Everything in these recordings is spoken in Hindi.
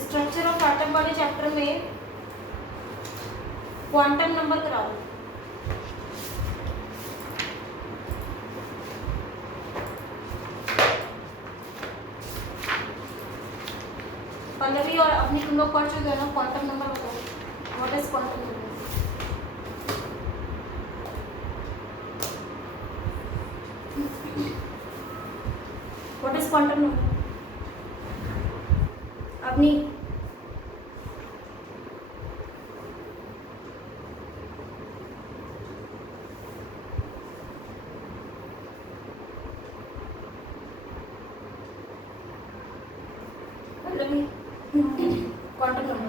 स्ट्रक्चर ऑफ एटम वाले चैप्टर में क्वांटम नंबर कराओ। पल्लवी और अपनी तुम लोग पढ़ चुके हो ना, क्वांटम नंबर बताओ, what is quantum number? What is quantum number अपनी? क्वांटम नंबर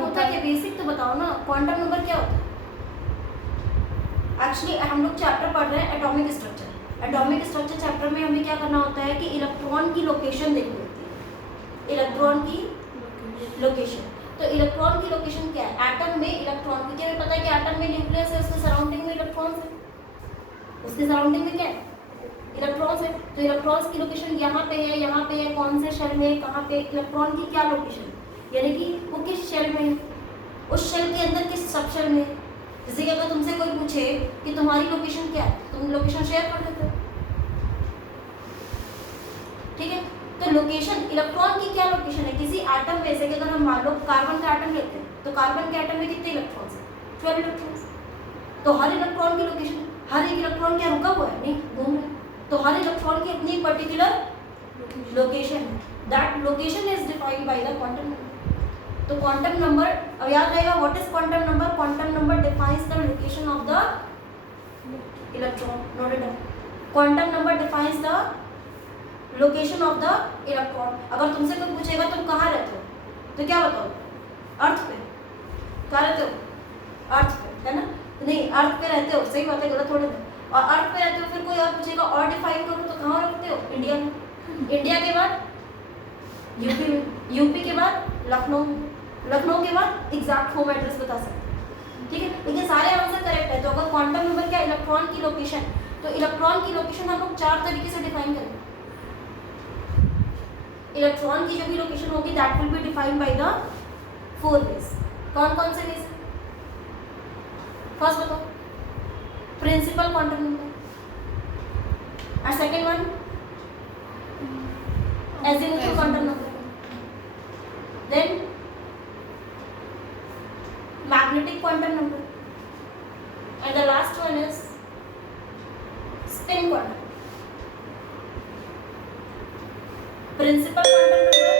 होता है क्या? बेसिक तो बताओ ना, क्वांटम नंबर क्या होता है? एक्चुअली हम लोग चैप्टर पढ़ रहे हैं atomic structure. Atomic structure chapter में हमें क्या करना होता है कि इलेक्ट्रॉन की लोकेशन देखनी होती है। इलेक्ट्रॉन की लोकेशन, तो इलेक्ट्रॉन की लोकेशन क्या है? एटम में इलेक्ट्रॉन की, क्या पता है कि एटम में न्यूक्लियस है, उसके सराउंडिंग में इलेक्ट्रॉन्स है, उसके सराउंडिंग में क्या है? इलेक्ट्रॉन्स है। तो इलेक्ट्रॉन्स की लोकेशन यहाँ पे है, यहाँ पे है, कौन से शेल में, कहाँ पे? इलेक्ट्रॉन की क्या लोकेशन, यानी कि वो किस शेल में है, उस शेल के अंदर किस सब शेल में है। जैसे कि अगर तुमसे कोई पूछे कि तुम्हारी लोकेशन क्या है, तुम लोकेशन शेयर कर देते हो, ठीक है? तो लोकेशन, इलेक्ट्रॉन की क्या लोकेशन है किसी एटम में? जैसे कि अगर हम मान लो कार्बन का एटम लेते हैं, तो कार्बन के एटम में कितने इलेक्ट्रॉन्स हैं? 12 इलेक्ट्रॉन्स। तो हर इलेक्ट्रॉन की लोकेशन, हर एक इलेक्ट्रॉन क्या रुका हुआ है? नहीं, घूम रहा है। तो हर इलेक्ट्रॉन की अपनी एक पर्टिकुलर लोकेशन है। That location is defined by the quantum number. तो क्वांटम नंबर, अब याद रहेगा what is quantum number? Quantum number defines the location of the electron. Note it down. Quantum number defines the location of the electron. अगर तुमसे कोई पूछेगा तुम कहाँ रहते हो, तो क्या बताओ? अर्थ पे। कहाँ रहते हो? अर्थ पे, है ना? नहीं, अर्थ पे रहते हो, सही बात है, गलत थोड़ी है। और अर्थ पे रहते हो, फिर कोई और पूछेगा और डिफाइन करो, तो कहाँ रहते हो? इंडिया में। इंडिया के बाद यूपी में, यूपी के बाद लखनऊ, लखनऊ के बाद एग्जैक्ट होम एड्रेस बता सकते, ठीक है? लेकिन सारे आंसर करेक्ट है। तो अगर क्वांटम नंबर क्या? इलेक्ट्रॉन की लोकेशन। तो इलेक्ट्रॉन की लोकेशन हम लोग 4 तरीके से डिफाइन करेंगे। इलेक्ट्रॉन की जो भी लोकेशन होगी that will be defined by the 4 ways. कौन कौन से वेज? फर्स्ट बताओ, प्रिंसिपल क्वांटम नंबर, और second one azimuthal quantum number, then magnetic quantum number, and the last one is spin quantum. Principal quantum number,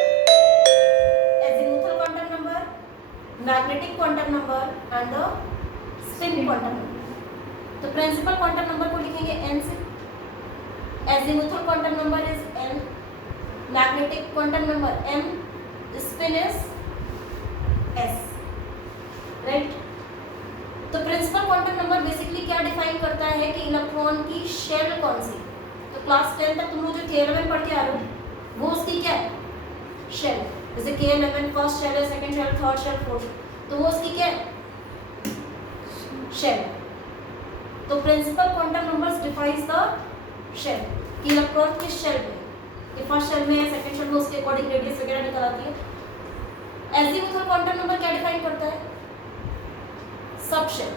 azimuthal quantum number, magnetic quantum number and the spin quantum number. तो प्रिंसिपल क्वांटम नंबर को लिखेंगे n से, azimuthal quantum number is n, magnetic quantum number m, spin is s, right? तो प्रिंसिपल क्वांटम नंबर बेसिकली क्या डिफाइन करता है कि इलेक्ट्रॉन की शेल कौन सी। तो क्लास 10 तक तुम लोग जो K11 पढ़ के आ रहे हो वो उसकी क्या है? शेल। जैसे K11 फर्स्ट शेल है, second shell, third shell, fourth, तो वो उसकी क्या है? शेल। तो principal quantum numbers defines the shell कि इलेक्ट्रॉन किस शेल में, कि फर्स्ट शेल में है, सेकंड शेल में, उसके अकॉर्डिंग रेडियस वगैरह निकल आती है। एजीमुथल क्वांटम नंबर क्या डिफाइन करता है? सब शेल।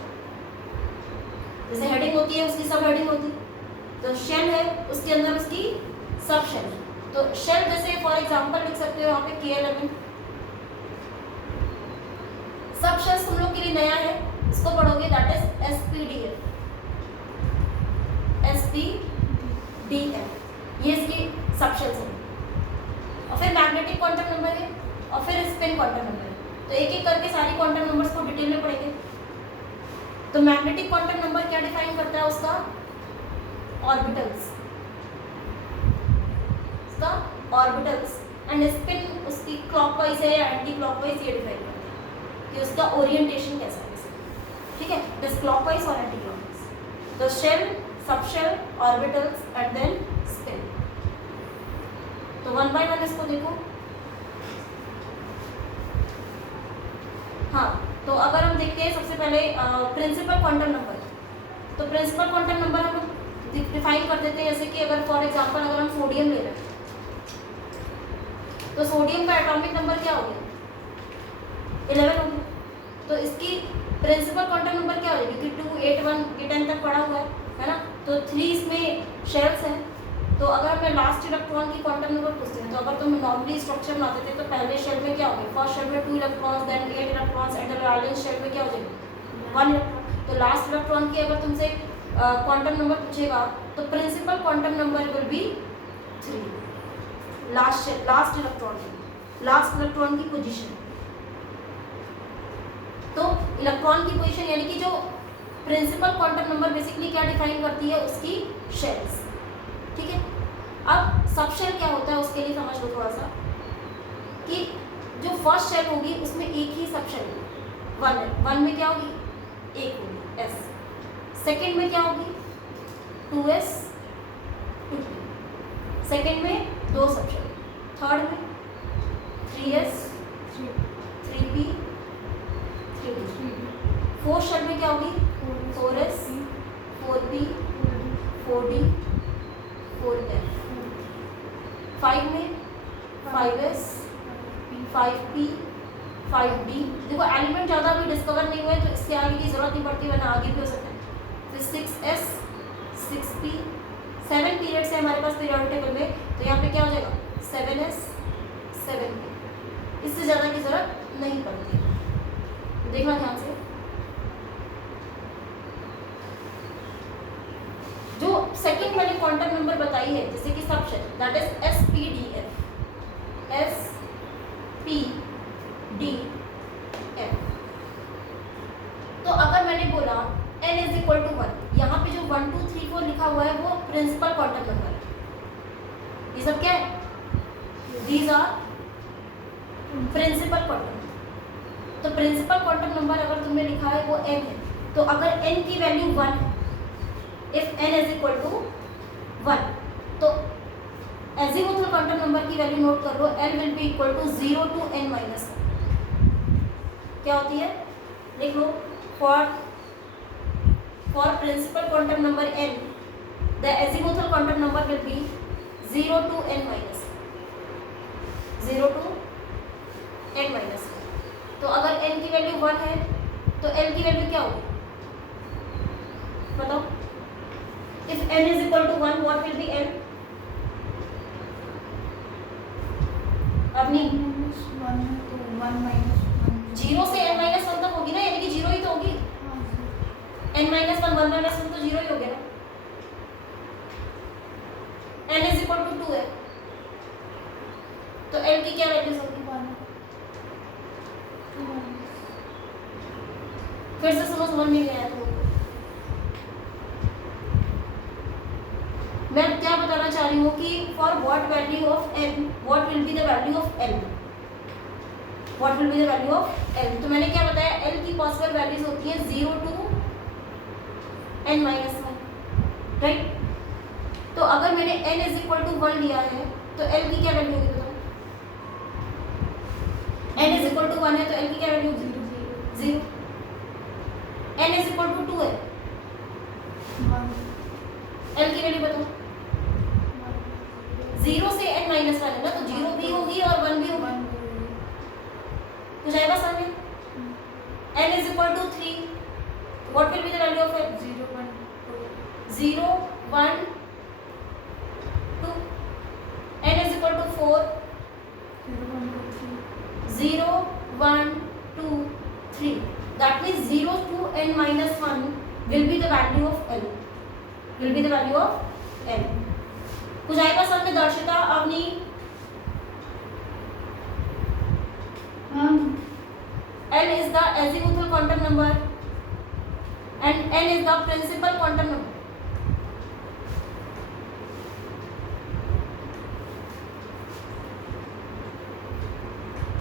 जैसे हेडिंग होती है उसकी सब हेडिंग होती है, तो शेल है उसके अंदर उसकी सब शेल। तो शेल जैसे फॉर एग्जांपल लिख सकते हो यहाँ पे K11। सब शेल्स तुम लोग के लिए नया है, इसको पढ़ोगे, दैट इज SPDF, SPDF, ये इसकी सब शेल्स हैं। और फिर मैग्नेटिक क्वांटम नंबर है, और फिर स्पिन क्वांटम नंबर है। तो एक एक करके सारी क्वांटम नंबर्स को डिटेल में पढ़ेंगे। तो मैग्नेटिक क्वांटम नंबर क्या डिफाइन करता है? उसका ऑर्बिटल्स, उसका ऑर्बिटल्स, एंड स्पिन उसकी क्लॉकवाइज है या एंटी क्लॉकवाइज, ये डिफाइन करता है कि उसका ओरिएंटेशन कैसा है, ठीक है? दिस क्लॉकवाइज और एंटी क्लॉकवाइज। तो shell, sub shell, orbitals and then spin. तो वन बाय वन इसको देखो। हाँ, तो अगर हम देखते हैं सबसे पहले प्रिंसिपल क्वांटम नंबर, तो प्रिंसिपल क्वांटम नंबर हम डिफाइन कर देते हैं। जैसे कि अगर फॉर एग्जांपल अगर हम सोडियम ले रहे हैं, तो सोडियम का एटॉमिक नंबर क्या हो गया? 11 हो गया। तो इसकी प्रिंसिपल क्वांटम नंबर क्या हो जाएगी? कि 2, 8, 1 ये 10 तक पढ़ा हुआ है ना। तो 3 इसमें शेल्स हैं। तो अगर मैं लास्ट इलेक्ट्रॉन की क्वांटम नंबर पूछती हूँ, तो अगर तुम नॉर्मली स्ट्रक्चर बनाते थे तो पहले शेल में क्या हो गया? फर्स्ट शेल में 2 electrons, then 8 electrons, and the valence shell में क्या हो जाएगा? 1 इलेक्ट्रॉन। तो लास्ट इलेक्ट्रॉन की अगर तुमसे क्वांटम नंबर पूछेगा तो principal quantum number will be 3। Last electron की पोजीशन। तो इलेक्ट्रॉन की पोजीशन यानी कि जो प्रिंसिपल क्वांटम नंबर बेसिकली क्या डिफाइन करती है? उसकी शेल्स। ठीक है। अब सब शेल क्या होता है उसके लिए समझ लो थोड़ा सा, कि जो फर्स्ट शेल होगी उसमें एक ही सब शेल होगी, 1 है। 1 में क्या होगी? 1 होगी, S। सेकेंड में क्या होगी? 2S, 2P। सेकेंड में 2 सब शेल। थर्ड में 3S, 3P, 3D। Fourth shell में क्या होगी? 4S, 4P, 4D, 4F। 5 में 5S, 5P, 5D। देखो एलिमेंट ज़्यादा भी डिस्कवर नहीं हुए तो इससे आगे की जरूरत नहीं पड़ती, वरना आगे भी हो सकता है। फिर 6S, 6P, 7 पीरियड्स है हमारे पास पीरियोडिक टेबल में, तो यहाँ पे क्या हो जाएगा? 7S, 7P। इससे ज़्यादा की जरूरत नहीं पड़ती। देखना ध्यान से, जो सेकंड मैंने क्वांटम नंबर बताई है जैसे कि sub shell, that is SPDF, SPDF। तो अगर मैंने बोला n इज इक्वल टू 1, यहाँ पे जो 1, 2, 3, 4 लिखा हुआ है वो प्रिंसिपल क्वांटम नंबर है। ये सब क्या है? These are principal quantum. तो प्रिंसिपल क्वांटम नंबर अगर तुमने लिखा है वो n है, तो अगर n की वैल्यू 1 है, if n is equal to 1, तो एजीमुथल क्वांटम नंबर की वैल्यू नोट कर लो, l will be equal to 0 to n minus 1। क्या होती है? लिख लो, for principal quantum number n the azimuthal quantum number will be 0 to n minus 0 to n minus. तो अगर n की वैल्यू 1 है तो l की वैल्यू क्या होगी? बताओ। If n is equal to 1, what will be n? अपनी 0 से n माइनस 1 तक होगी ना, यानी कि 0 ही तो होगी। n माइनस 1, 1 माइनस 1 तो 0 ही हो गया ना। n is equal to 2 है, तो l की क्या वैल्यूज होगी? फिर से समझ में नहीं आया तुमको। मैं क्या बताना चाह रही हूँ कि for what value of n what will be the value of l, what will be the value of l। तो मैंने क्या बताया? l की पॉसिबल वैल्यूज होती हैं 0 to n माइनस 1, राइट। तो अगर मैंने n इज इक्वल टू 1 लिया है तो l की क्या वैल्यू होगी? बताओ। n इज इक्वल टू 1 है तो l की क्या वैल्यू होगी? 0। n इज इक्वल टू 2 है, l की वैल्यू बताओ। 0 से n माइनस 1 है ना, तो 0 भी होगी और 1 भी होगी। हो जाएगा सामने। n is equal to 3, what will be the value of l? 0, 1, 2। n is equal to 4, 0, 1, 2, 3। That means 0 to n minus 1 will be the value of l, will be the value of l। कुछ आएगा सामने दर्शिता, Avani? n is the azimuthal quantum number and n is the principal quantum number।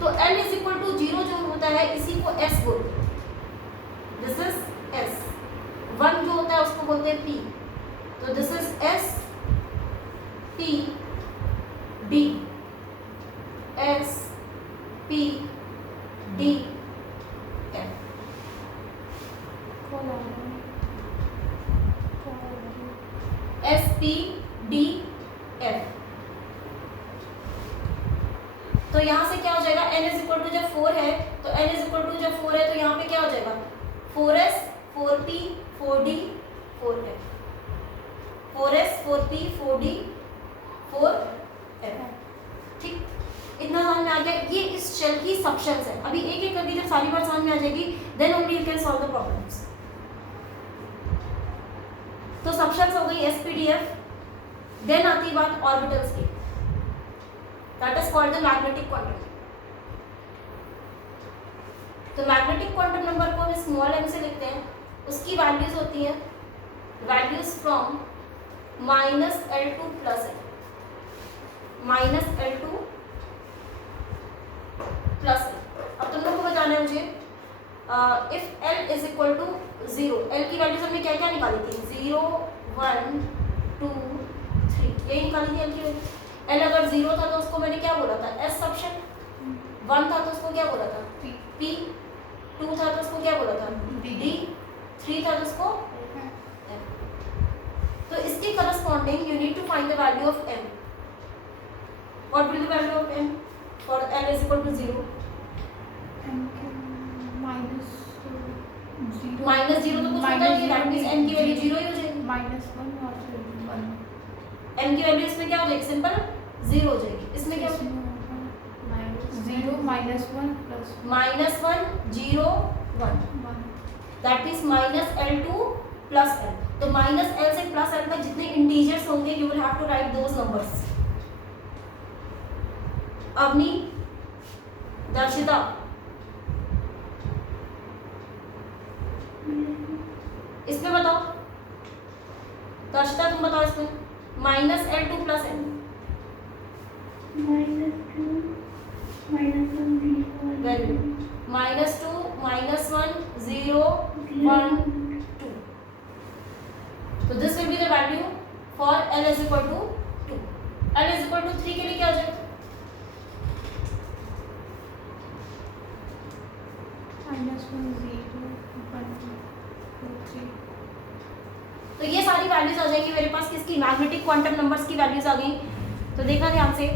तो n is equal to 0 जो होता है इसी को s बोलते हैं, दिस इज s। 1 जो होता है उसको बोलते हैं p, तो this is s, p, d, s, p, d, f। S, P, D, F। तो यहाँ से क्या हो जाएगा, n इज इक्वल टू जब 4 है तो n इज इक्वल टू जब 4 है तो यहाँ पे क्या हो जाएगा 4s 4p 4d 4f 4s 4p 4d 4f। ठीक, इतना समझ में आ गया। ये इस शेल की सबशेल्स है। अभी एक एक करके जब सारी बात समझ में आ जाएगी then only you can solve the problems. तो सबशेल्स हो गई SPDF। देन आती है बात ऑर्बिटल्स की, that is called the magnetic quantum. तो मैग्नेटिक क्वांटम नंबर को हम स्मॉल m से लिखते हैं। उसकी वैल्यूज होती हैं values from -L2 plus L, -L2 plus L। अब तुम लोग को बताना है मुझे if L is equal to 0, L की वैल्यूज हमने क्या क्या निकाली थी 0 1 2 3, यही निकाली थी L की वैल्यू। L अगर 0 था तो उसको मैंने क्या बोला था S सबशेल, 1 था तो उसको क्या बोला था P, 2 था तो उसको क्या बोला था D, 3 था तो उसको M। तो इसके corresponding you need to find the value of M। What will the value of M for L is equal to 0? -0 तो कुछ होता नहीं, दैट मींस n की वैल्यू 0 ही हो जाएगी। -1 और 1 m की वैल्यू इसमें क्या हो जाएगी, सिंपल 0 हो जाएगी। इसमें क्या हो जाएगी 0 -1 plus -1 0 1, 1। That means -L2 plus L। तो -L से प्लस L तक जितने इंटीजर्स होंगे you will have to write those numbers. Avani, Darshita, इसमें बताओ, दर्शिता तुम बताओ इसमें -L2 प्लस L। -2 -1 0 वेरी -2 -1 0 1 2। तो this will be the value for L is equal to 2। L is equal to 3 के लिए क्या हो जाएगा -1 0 1 2 3। तो ये सारी वैल्यूज आ जाएंगी मेरे पास किसकी, मैग्नेटिक क्वांटम नंबर्स की वैल्यूज आ गई। तो देखा ध्यान से,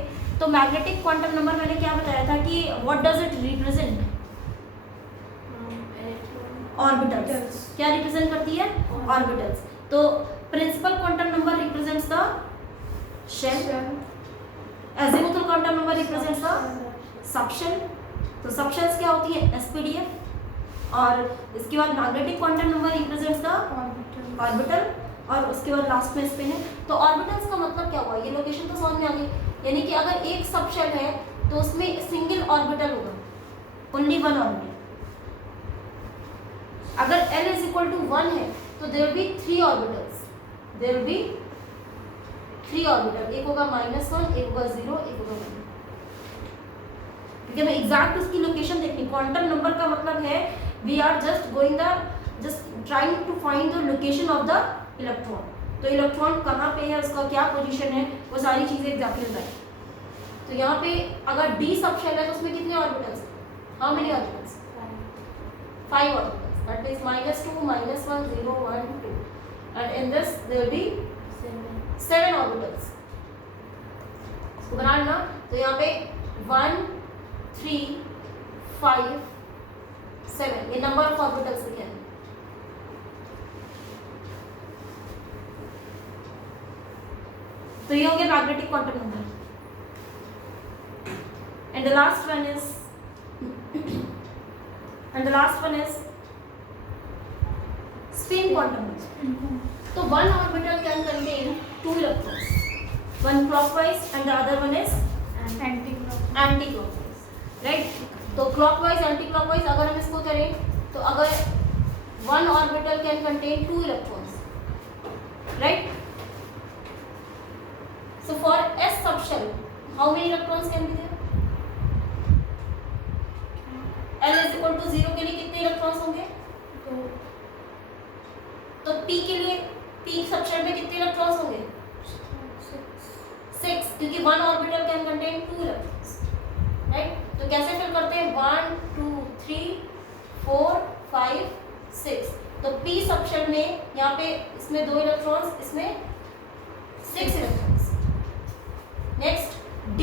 तो मैग्नेटिक क्वांटम नंबर मैंने क्या बताया था कि what does it represent, orbitals. क्या रिप्रेजेंट करती है, ऑर्बिटल्स। तो principal quantum number represents the shell, azimuthal quantum number represents the subshell. तो सबशेल्स क्या होती है SPDF। और इसके बाद magnetic quantum number represents the orbital, और उसके बाद लास्ट में स्पिन है। तो ऑर्बिटल्स का मतलब क्या हुआ, ये लोकेशन तो समझ में आ गई। यानी कि अगर एक सबशेल है तो उसमें सिंगल ऑर्बिटल होगा, ओनली वन ऑर्बिटल। अगर L इज इक्वल टू 1 है तो there will be 3 orbitals, there will be 3 orbital. एक होगा -1, एक होगा 0, एक होगा 1। क्योंकि हमें एग्जैक्ट उसकी लोकेशन देखनी। क्वांटम नंबर का मतलब है we are just going the just trying to find the location of the electron. तो इलेक्ट्रॉन कहाँ पे है, उसका क्या पोजीशन है, वो सारी चीजें एग्जैक्टली बताएं। तो यहाँ पे अगर D सबशेल है तो उसमें कितने orbitals, how many orbitals 5 orbitals. That means -2 -1 0 1 2 and in this there will be 7 orbitals. इसको बना लेना। तो यहाँ पे 1 3 5 7 ये नंबर ऑफ ऑर्बिटल्स लिखे हैं। तो ये हो गया magnetic quantum number. And the last one is spin quantum number. तो one orbital can contain 2 electrons, one clockwise and the other one is anti-clockwise, right? तो clockwise anti-clockwise अगर हम इसको करें तो अगर one orbital can contain 2 electrons, right? So for S subshell, how many electrons can be there? L is equal to 0 के लिए कितने इलेक्ट्रॉन्स होंगे? तो P के लिए P सबशेल में कितने इलेक्ट्रॉन्स होंगे? 6, क्योंकि one orbital can contain 2 electrons, right? तो कैसे फिल करते हैं? 1 2 3 4 5 6। तो P सबशेल में यहाँ पे इसमें 2 इलेक्ट्रॉन्स, इसमें 6 electrons. Next D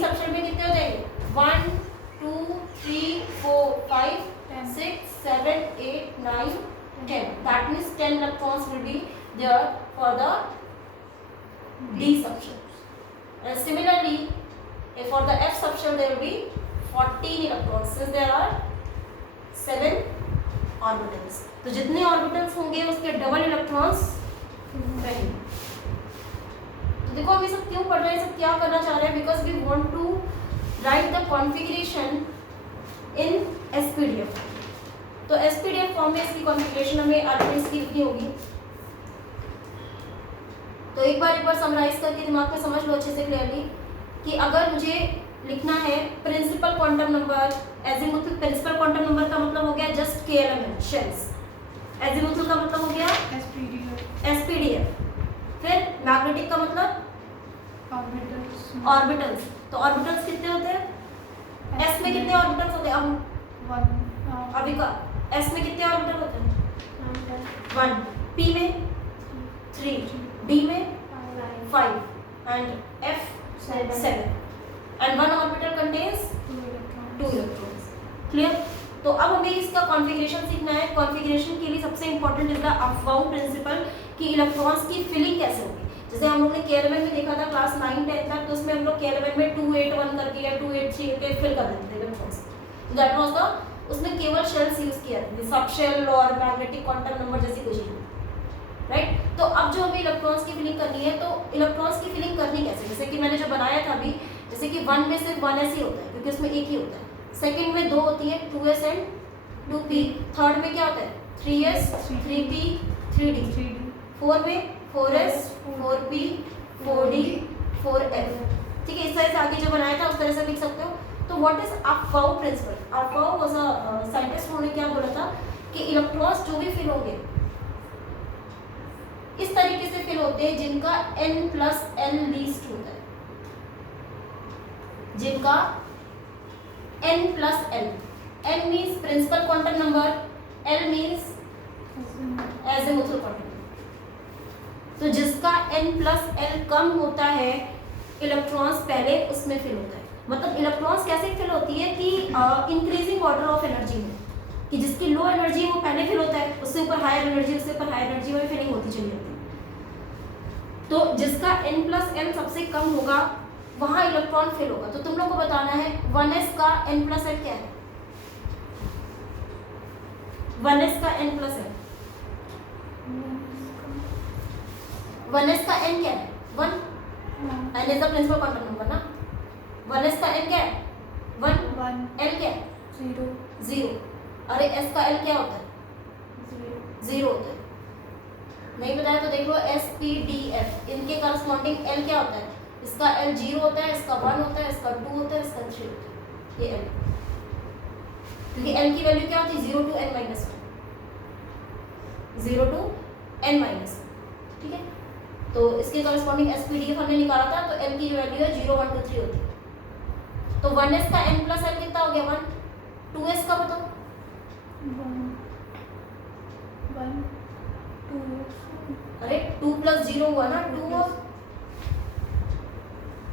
subshell 1 2 3 4 5 10. 6 7 8 9 10. That means 10 electrons will be there for the D subshell. And similarly, if for the F subshell there will be 14 electrons since there are 7 orbitals. तो जितने orbitals होंगे उसके डबल इलेक्ट्रॉन्स रहेंगे. तो देखो हम ये सब क्यों पढ़ रहे हैं, सब क्या करना चाह रहे हैं, because we want to write the configuration in SPDF. तो SPDF फॉर्म में इसकी कॉन्फ़िगरेशन हमें एलिमेंट्स की लिखनी होगी. तो एक बार समराइज करके दिमाग में समझ लो अच्छे से क्लियरली कि अगर मुझे लिखना है principal quantum number, azimuthal principal quantum number का मतलब हो गया जस्ट के एलिमेंट शेल्स, एजीमुथल का मतलब हो गया SPDF, फिर मैग्नेटिक का मतलब ऑर्बिटल्स. तो ऑर्बिटल्स कितने होते हैं, S में कितने ऑर्बिटल्स होते हैं, अब अभी का S में कितने ऑर्बिटल होते हैं 1, P में 3, D में 5 and F 7 and one orbital contains 2 electrons. Clear? तो अब हमें इसका कॉन्फ़िगरेशन सीखना है. कॉन्फ़िगरेशन के लिए सबसे इंपॉर्टेंट इज द अफबाउंड प्रिंसिपल कि इलेक्ट्रॉन्स की फिलिंग कैसे होगी. जैसे हम लोग ने के एलिमेंट में देखा था क्लास 9-10 तक, तो उसमें हम लोग के एलिमेंट में 281 करके या 283 करके फिल कर देते थे इलेक्ट्रॉन्स. तो दैट वाज द, उसमें केवल शेल्स यूज किया था, सब शेल और मैग्नेटिक क्वांटम नंबर जैसी कुछ चीज, राइट. तो अब जो हमें इलेक्ट्रॉन्स की फिलिंग करनी है, तो इलेक्ट्रॉन्स की फिलिंग करनी कैसे, जैसे कि मैंने जो बनाया था अभी, जैसे कि 1 में सिर्फ 1s ही होता है क्योंकि उसमें एक ही होता है. सेकंड में 2 होती है 2s एंड 2p. थर्ड में क्या होता है 3s 3p 3d. 4 में 4s 4p 4d 4f. ठीक है, इस तरह से आगे जो बनाया था उस तरह से लिख सकते हो. तो what is aufbau principle. Aufbau was a scientist, उन्होंने क्या बोला था कि इलेक्ट्रॉन्स जो भी फिल होंगे इस तरीके से फिल होते हैं जिनका n+l लीस्ट होता है, जिनका n+l. n means principal quantum number, l means azimuthal quantum number. तो जिसका n+l कम होता है इलेक्ट्रॉन्स पहले उसमें फिल होता है. मतलब इलेक्ट्रॉन्स कैसे फिल होती है कि इंक्रीजिंग ऑर्डर ऑफ एनर्जी में, कि जिसकी लो एनर्जी है वो पहले फिल होता है, उससे ऊपर हायर एनर्जी, उससे ऊपर हायर एनर्जी में फिलिंग होती चली जाती है. तो जिसका n+l सबसे कम होगा वहां इलेक्ट्रॉन फिल होगा. तो तुम लोग को बताना है 1s का n+l क्या है. 1s का n+l, 1s का n क्या है 1. n is the principal quantum number ना. 1s का n क्या है 1. l क्या है 0. अरे s का l क्या होता है 0 होता है. नहीं बताया तो देख लो SPDF, इनके करस्पॉन्डिंग l क्या होता है. इसका l 0 होता है, इसका 1 होता है, इसका 2 होता है, इसका 3 होता है. ये l, क्योंकि l की वैल्यू क्या होती है 0 to n-1, 0 to n-1. ठीक है, तो इसके करस्पॉन्डिंग SPDF हमने निकाला था, तो l की जो वैल्यू है 0 1 2 3 होती है. तो 1s का n+l कितना हो गया 1. 2s का बताओ 1 2. अरे 2 + 0 हुआ ना 2.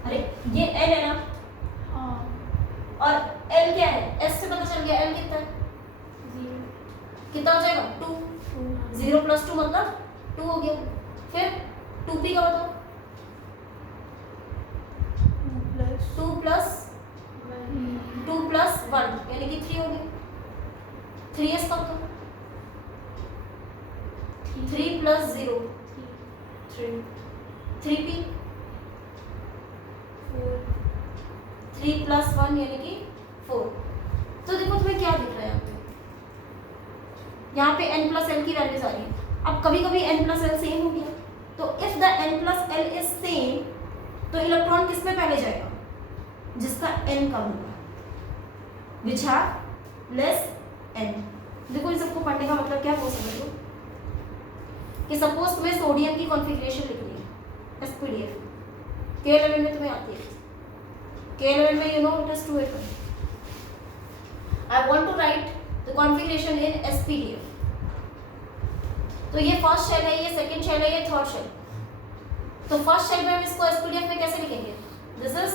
अरे ये l है ना, हाँ, और l क्या है, s से पता चल गया l कितना है, 0 कितना हो जाएगा 2. 0 + 2 मतलब 2 हो गया. फिर 2p का बताओ 2 + 1 यानी कि 3 हो गया. 3s का बताओ 3 + 0 3. 3p 3 + 1 यानी कि 4. तो देखो तुम्हें क्या दिख रहा है यहाँ पे n+l की वैल्यूज आ रही है. अब कभी कभी n+l सेम हो गया, तो if the n+l is same, तो इलेक्ट्रॉन किस में पहले जाएगा जिसका n कम होगा, विच हैव लेस n. देखो इस सबको पढ़ने का मतलब क्या हो सकता है कि सपोज तुम्हें सोडियम की कॉन्फ़िगरेशन लिखनी है SPDF, के लेवल में तुम्हें आती है, के लेवल में you know it is 281. I want to write the configuration in SPDF. तो ये फर्स्ट शेल है, ये सेकंड शेल है, ये थर्ड शेल. तो फर्स्ट शेल में हम इसको SPDF में कैसे लिखेंगे, दिस इज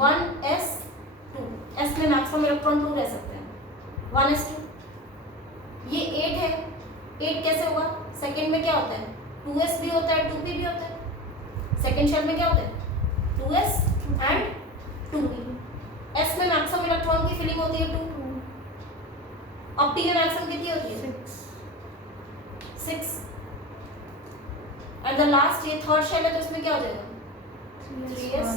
1s2. S में मैक्सिमम इलेक्ट्रॉन 2 रह सकते हैं, 1s2। ये 8 है, 8 कैसे होगा? सेकंड में क्या होता है? 2s भी होता है, 2p भी होता है। सेकंड शेल में क्या होता है? 2s and 2p। s में मैक्सिमम इलेक्ट्रॉन की फिलिंग होती है 2, और p में मैक्सिमम कितनी होती है? 6। एंड द लास्ट, ये थर्ड शेल है तो इसमें क्या हो जाएगा? 3s।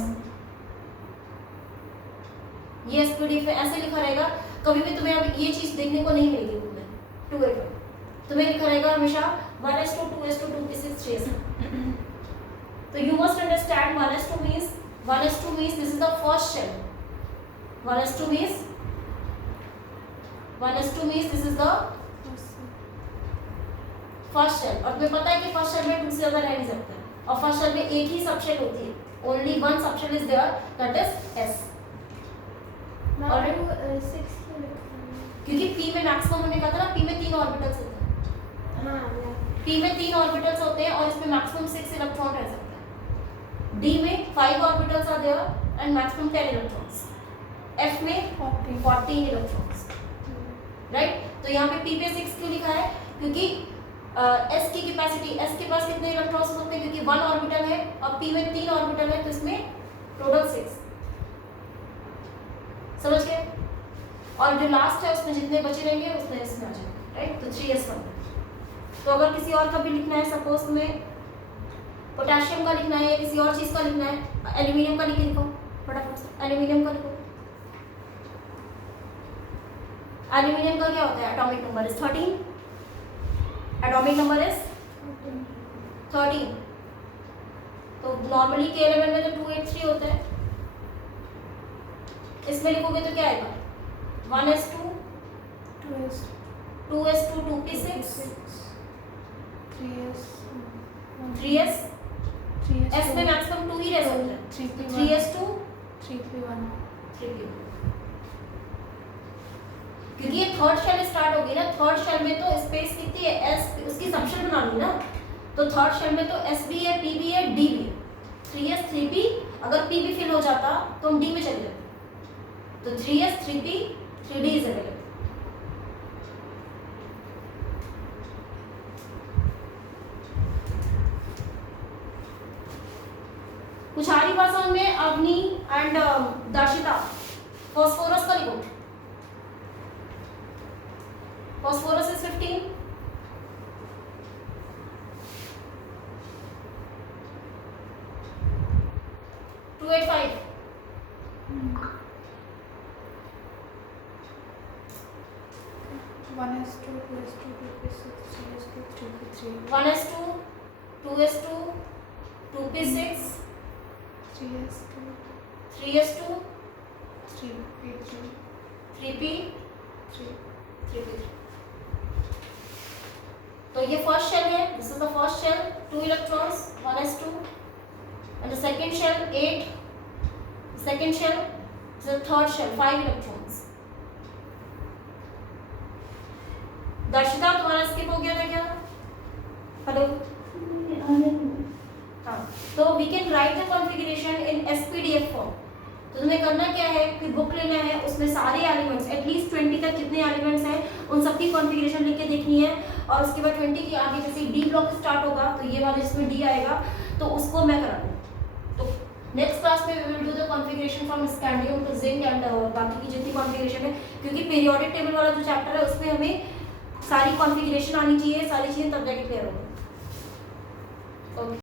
ये sp_d ऐसे लिखा रहेगा। कभी भी तुम्हें अब ये चीज देखने को नहीं मिलेगी बुक में 2 तुम्हें लिखा रहेगा हमेशा 1s2 2s2 2p6 3s। तो you must understand 1s2 means this is the first shell. 1s2 means this is the first shell. और तुम्हें पता है कि फर्स्ट शेल में 2 से ज्यादा रह नहीं सकता, और फर्स्ट शेल में एक ही सब शेल होती है, only one sub shell is there, that is s। और Alright. 6 क्यों लिखा है? क्योंकि p में मैक्सिमम हमने कहा था ना, p में 3 ऑर्बिटल्स होते हैं। हाँ, p में 3 ऑर्बिटल्स होते हैं और इसमें मैक्सिमम 6 इलेक्ट्रॉन रह सकते हैं। d में 5 orbitals are there and maximum 10 electrons. f में 14 इलेक्ट्रॉन्स, राइट। तो यहाँ पे p पे 6 क्यों लिखा है? क्योंकि s की कैपेसिटी, s के पास कितने इलेक्ट्रॉन्स होते हैं? क्योंकि 1 ऑर्बिटल है और p में 3 ऑर्बिटल है, तो इसमें टोटल 6। समझ गए? और जो लास्ट है उसमें जितने बचे रहेंगे उतने इसमें आ जाएंगे, राइट। तो 3s1। तो अगर किसी और का भी लिखना है, सपोज तुम्हें पोटेशियम का लिखना है या किसी और चीज का लिखना है, एल्यूमिनियम का लिखो फटाफट से। एल्यूमिनियम का लिखो। एल्यूमिनियम का क्या होता है? Atomic number is 13। Atomic number is 13। तो नॉर्मली के एलिमेंट में तो 283 होता है। इसमें लिखोगे तो क्या आएगा? 1s2 2s2 2p6 3s। s में मैक्सिमम 2 ही रह सकता है, 3s2 3p1। 3p। क्योंकि ये थर्ड शेल स्टार्ट होगी ना, थर्ड शेल में तो स्पेस कितनी है? s, उसकी सबशेल बना ली ना, तो थर्ड शेल में तो s भी है, p भी है, d भी है। 3s 3p, अगर p भी फिल हो जाता तो हम d में चले जाते। तो 3s 3p 3d is available. कुछ आ रही बात समझ में? अग्नि एंड दर्शिता। फॉस्फोरस का लिखो। Phosphorus is 15। Two 285। One is 2, 2 is 2, 2p6, 3 is 2, 3p3, 1s2 2s2 2p6 3 is 2, 3s2 3p3, 3p 3. 3p3। तो ये फर्स्ट शेल है, this is the first shell, 2 electrons 1s2, and the second shell 8, second shell is the third shell 5 electrons। Darshita तुम्हारा स्किप हो गया था क्या? हेलो। हाँ, तो we can write the configuration in SPDF form. तो तुम्हें करना क्या है कि बुक लेना है, उसमें सारे एलिमेंट्स एटलीस्ट 20 तक जितने एलिमेंट्स हैं उन सबकी कॉन्फ़िगरेशन लिख के देखनी है, और उसके बाद 20 के आगे जैसे डी ब्लॉक स्टार्ट होगा तो ये वाला जिसमें डी आएगा तो उसको मैं करा दूँ। तो नेक्स्ट क्लास में we will do the configuration from scandium to zinc and बाकी की जितनी कॉन्फ़िगरेशन है, क्योंकि पीरियोडिक टेबल वाला जो चैप्टर है उसमें हमें सारी कॉन्फ़िगरेशन आनी चाहिए, सारी चीज़ें तब जाके क्लियर होगी। ओके।